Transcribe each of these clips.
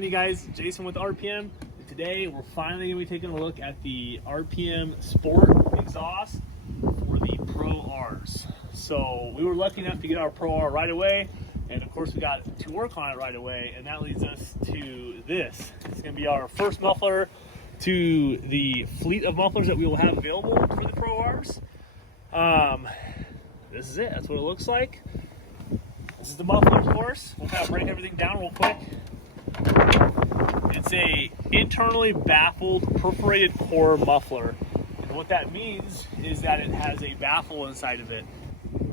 on, you guys? Jason with RPM. Today we're finally going to be taking a look at the RPM Sport exhaust for the Pro Rs. So we were lucky enough to get our Pro R right away, and of course we got to work on it right away, and that leads us to this. It's going to be our first muffler to the fleet of mufflers that we will have available for the Pro Rs. This is it. That's what it looks like. This is the muffler, of course. We'll kind of break everything down real quick. It's a internally baffled perforated core muffler. And what that means is that it has a baffle inside of it.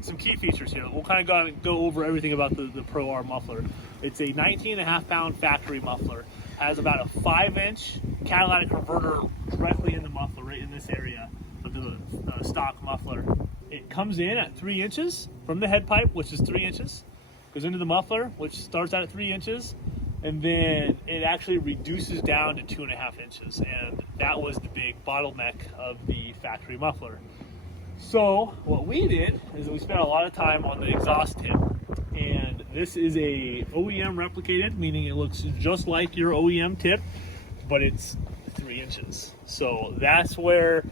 Some key features here. We'll kind of go over everything about the Pro R muffler. It's a 19.5 pound factory muffler. Has about a 5-inch catalytic converter directly in the muffler, right in this area of the stock muffler. It comes in at 3 inches from the head pipe, which is 3 inches. Goes into the muffler, which starts out at 3 inches, and then it actually reduces down to 2.5 inches, and that was the big bottleneck of the factory muffler. So what we did is we spent a lot of time on the exhaust tip, and this is a OEM replicated, meaning it looks just like your OEM tip, but it's 3 inches. So that's where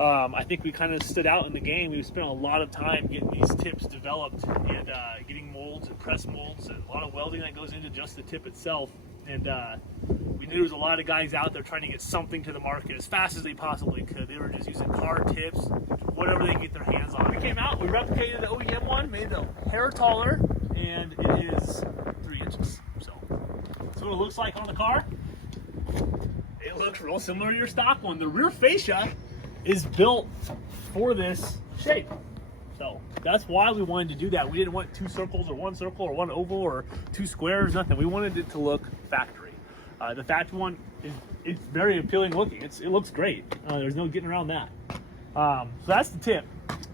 I think we kind of stood out in the game. We spent a lot of time getting these tips developed and getting molds and press molds and a lot of welding that goes into just the tip itself. And we knew there was a lot of guys out there trying to get something to the market as fast as they possibly could. They were just using car tips, whatever they could get their hands on. We came out, we replicated the OEM one, made it a hair taller, and it is 3 inches. So that's what it looks like on the car. It looks real similar to your stock one. The rear fascia is built for this shape. So that's why we wanted to do that. We didn't want 2 circles or 1 circle or 1 oval or 2 squares, nothing. We wanted it to look factory. The factory one, it's very appealing looking. It looks great. There's no getting around that. So that's the tip.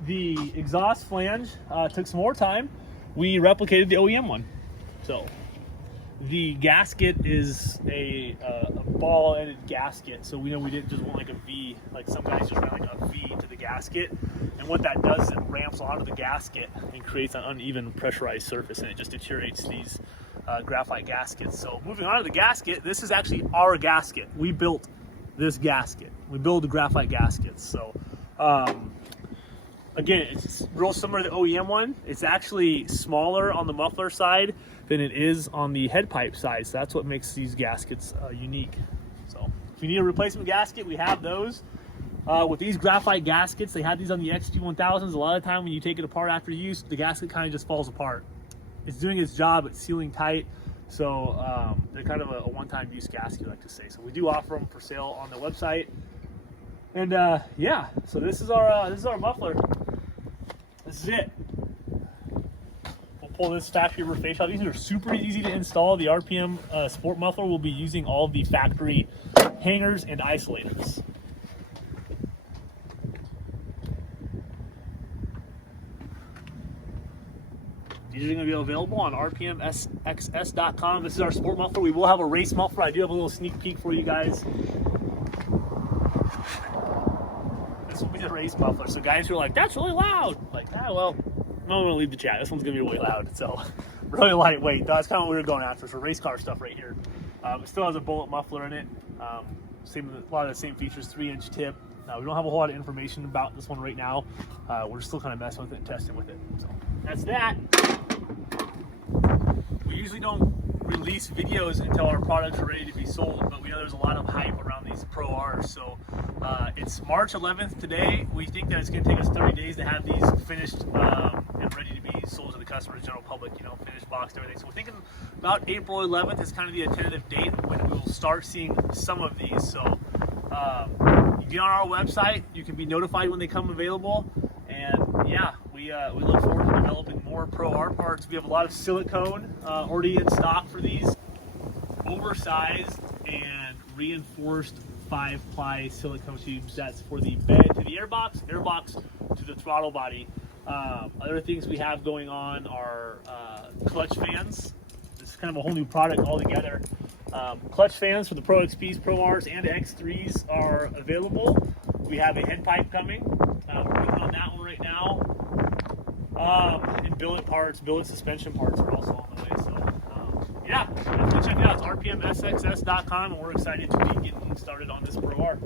The exhaust flange took some more time. We replicated the OEM one. So the gasket is a ball-ended gasket, so we know we didn't just want like a V, like some guys just ran like a V to the gasket, and what that does is it ramps onto the gasket and creates an uneven pressurized surface, and it just deteriorates these graphite gaskets. So moving on to the gasket, this is actually our gasket. We built this gasket. We build the graphite gaskets. So again, it's real similar to the OEM one. It's actually smaller on the muffler side than it is on the head pipe side. So that's what makes these gaskets unique. So if you need a replacement gasket, we have those. With these graphite gaskets, they have these on the XG1000s. A lot of the time when you take it apart after use, the gasket kind of just falls apart. It's doing its job, it's sealing tight. So they're kind of a one-time use gasket, I like to say. So we do offer them for sale on the website. And yeah, so this is our muffler. This is it. We'll pull this factory rear fascia. These are super easy to install. The RPM Sport muffler will be using all of the factory hangers and isolators. These are going to be available on rpmsxs.com. This is our sport muffler. We will have a race muffler. I do have a little sneak peek for you guys. This will be the race muffler. So guys who are like, that's really loud. Like, well, I'm going to leave the chat. This one's going to be really loud. So really lightweight. That's kind of what we were going after. So race car stuff right here. It still has a bullet muffler in it. A lot of the same features, 3-inch tip. We don't have a whole lot of information about this one right now. We're still kind of messing with it and testing with it. So that's that. We usually don't release videos until our products are ready to be sold, but we know there's a lot of hype around these Pro Rs. So it's March 11th today. We think that it's going to take us 30 days to have these finished and ready to be sold to the customers, general public, finished boxed, everything. So we're thinking about April 11th is kind of the tentative date when we will start seeing some of these. So you get on our website, you can be notified when they come available, and yeah, we look forward to developing more Pro R parts. We have a lot of silicone already in stock for these. Oversized and reinforced 5-ply silicone tubes. That's for the bed to the airbox to the throttle body. Other things we have going on are clutch fans. This is kind of a whole new product altogether. Clutch fans for the Pro XPs, Pro Rs, and X3s are available. We have a head pipe coming. We're working on that one right now. And billet suspension parts are also on the way. So Yeah, definitely check it out. It's rpmsxs.com, and we're excited to be getting started on this Pro R.